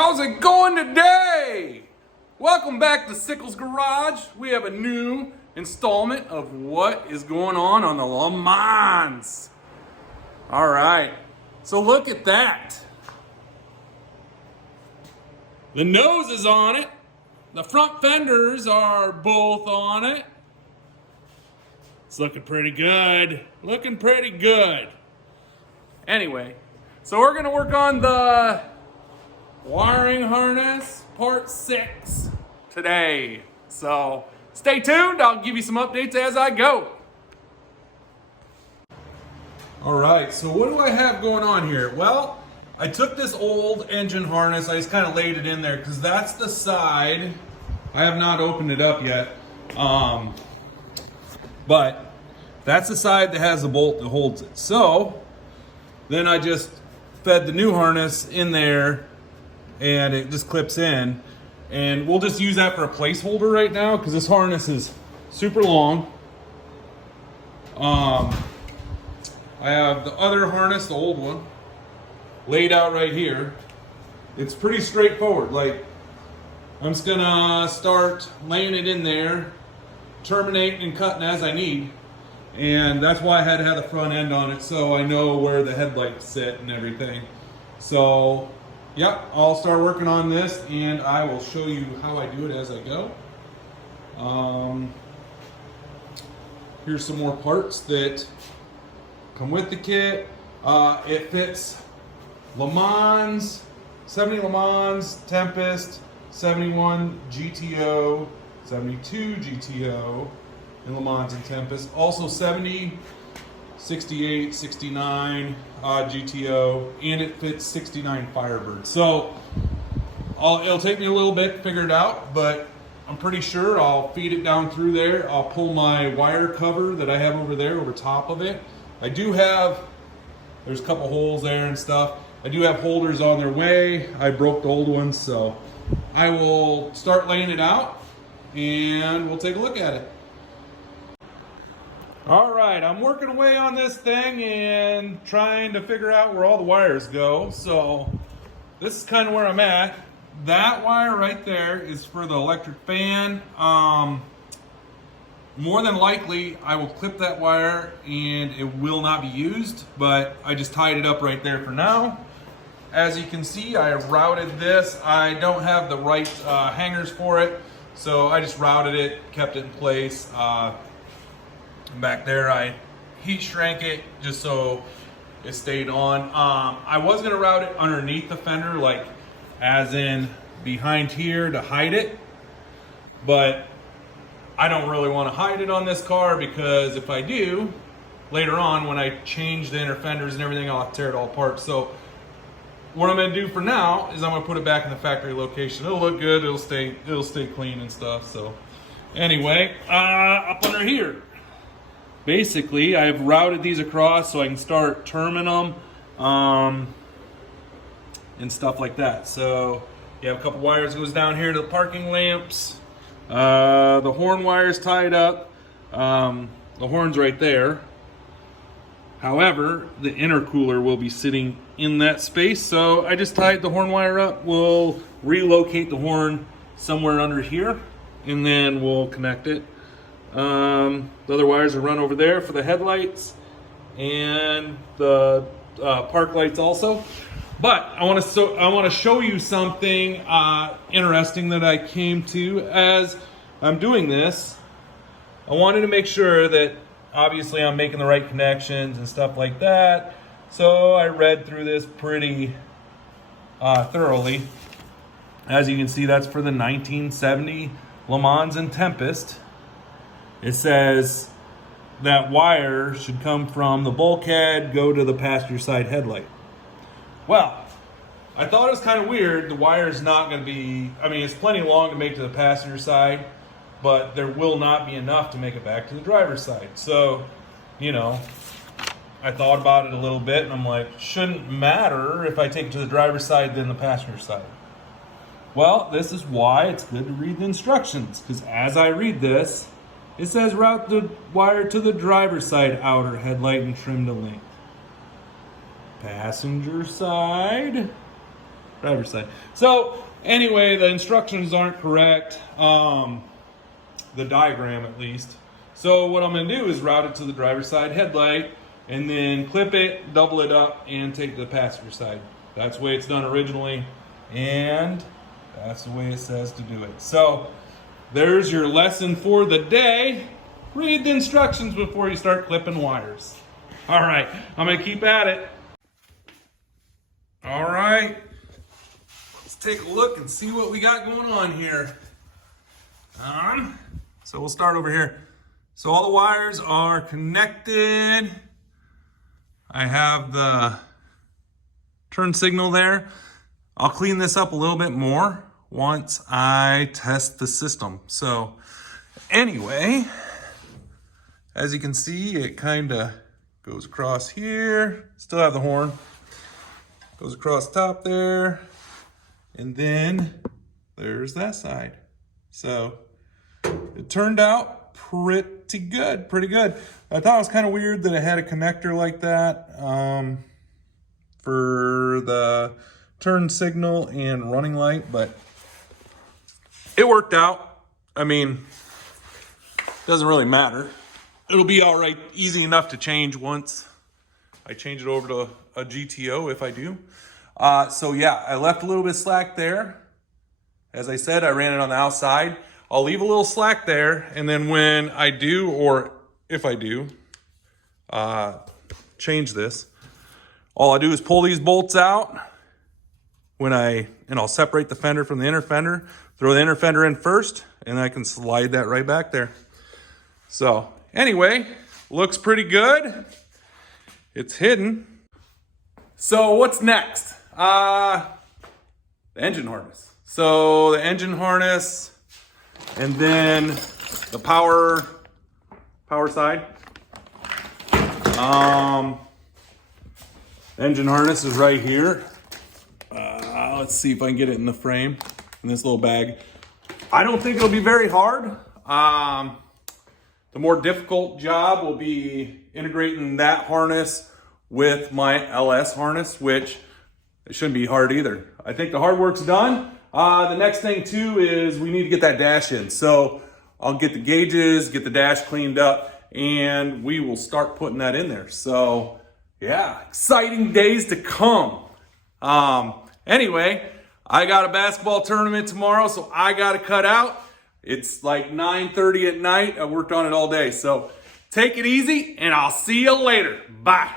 How's it going today? Welcome back to Sickles Garage. We have a new installment of what is going on the Le Mans. All right, so look at that. The nose is on it. The front fenders are both on it. It's looking pretty good. Looking pretty good. Anyway, so we're gonna work on the wiring harness part 6 today. So stay tuned. I'll give you some updates as I go. All right, so what do I have going on here? Well, I took this old engine harness. I just kind of laid it in there because that's the side. I have not opened it up yet. But that's the side that has the bolt that holds it. So then I just fed the new harness in there and it just clips in. And we'll just use that for a placeholder right now because this harness is super long. I have the other harness, the old one, laid out right here. It's pretty straightforward. Like, I'm just gonna start laying it in there, terminating and cutting as I need. And that's why I had to have the front end on it so I know where the headlights sit and everything. So, yep, I'll start working on this and I will show you how I do it as I go. Here's some more parts that come with the kit. It fits Le Mans, 70 Le Mans, Tempest, 71 GTO, 72 GTO in Le Mans and Tempest. Also 70, 68, 69 GTO, and it fits 69 Firebird. So it'll take me a little bit to figure it out, but I'm pretty sure I'll feed it down through there. I'll pull my wire cover that I have over there over top of it. I do have, there's a couple holes there and stuff. I do have holders on their way. I broke the old ones, so I will start laying it out and we'll take a look at it. All right, I'm working away on this thing and trying to figure out where all the wires go. So this is kind of where I'm at. That wire right there is for the electric fan. More than likely, I will clip that wire and it will not be used, but I just tied it up right there for now. As you can see, I have routed this. I don't have the right hangers for it, so I just routed it, kept it in place. Back there, I heat shrank it just so it stayed on. I was gonna route it underneath the fender, like as in behind here to hide it, but I don't really want to hide it on this car because if I do, later on when I change the inner fenders and everything, I'll tear it all apart. So what I'm going to do for now is I'm going to put it back in the factory location. It'll look good. It'll stay clean and stuff. So anyway, up under here, basically I've routed these across so I can start terming them and stuff like that. So you have a couple wires that goes down here to the parking lamps. The horn wire's tied up. The horn's right there. However, the intercooler will be sitting in that space, so I just tied the horn wire up. We'll relocate the horn somewhere under here, and then we'll connect it. The other wires are run over there for the headlights and the park lights also. But I want to show you something interesting that I came to as I'm doing this. I wanted to make sure that obviously I'm making the right connections and stuff like that. So I read through this pretty thoroughly. As you can see, that's for the 1970 Le Mans and Tempest. It says that wire should come from the bulkhead, go to the passenger side headlight. Well, I thought it was kind of weird. The wire is not going to be, I mean, it's plenty long to make to the passenger side, but there will not be enough to make it back to the driver's side. So, you know, I thought about it a little bit and I'm like, shouldn't matter if I take it to the driver's side than the passenger side. Well, this is why it's good to read the instructions, because as I read this, it says route the wire to the driver's side outer headlight and trim to length. Passenger side Driver's side. So anyway, the instructions aren't correct. The diagram at least. So what I'm gonna do is route it to the driver's side headlight and then clip it, double it up, and take to the passenger side. That's the way it's done originally, and that's the way it says to do it. So there's your lesson for the day. Read the instructions before you start clipping wires. All right, I'm gonna keep at it. All right, let's take a look and see what we got going on here. So we'll start over here. So all the wires are connected. I have the turn signal there. I'll clean this up a little bit more once I test the system. So anyway, as you can see, it kind of goes across here. Still have the horn. Goes across the top there. And then there's that side. So it turned out pretty good. I thought it was kind of weird that it had a connector like that for the turn signal and running light, but it worked out. I mean, doesn't really matter. It'll be all right, easy enough to change once I change it over to a GTO if I do. So yeah, I left a little bit of slack there. As I said, I ran it on the outside. I'll leave a little slack there, and then when I do, or if I do, change this, all I do is pull these bolts out and I'll separate the fender from the inner fender, throw the inner fender in first, and I can slide that right back there. So anyway, looks pretty good. It's hidden. So what's next? The engine harness. So the engine harness, and then the power side. Engine harness is right here. Let's see if I can get it in the frame, in this little bag. I don't think it'll be very hard. The more difficult job will be integrating that harness with my LS harness, which it shouldn't be hard either. I think the hard work's done. The next thing too is we need to get that dash in. So I'll get the gauges, get the dash cleaned up, and we will start putting that in there. So yeah, exciting days to come. Anyway, I got a basketball tournament tomorrow, so I got to cut out. It's like 9:30 at night. I worked on it all day. So take it easy, and I'll see you later. Bye.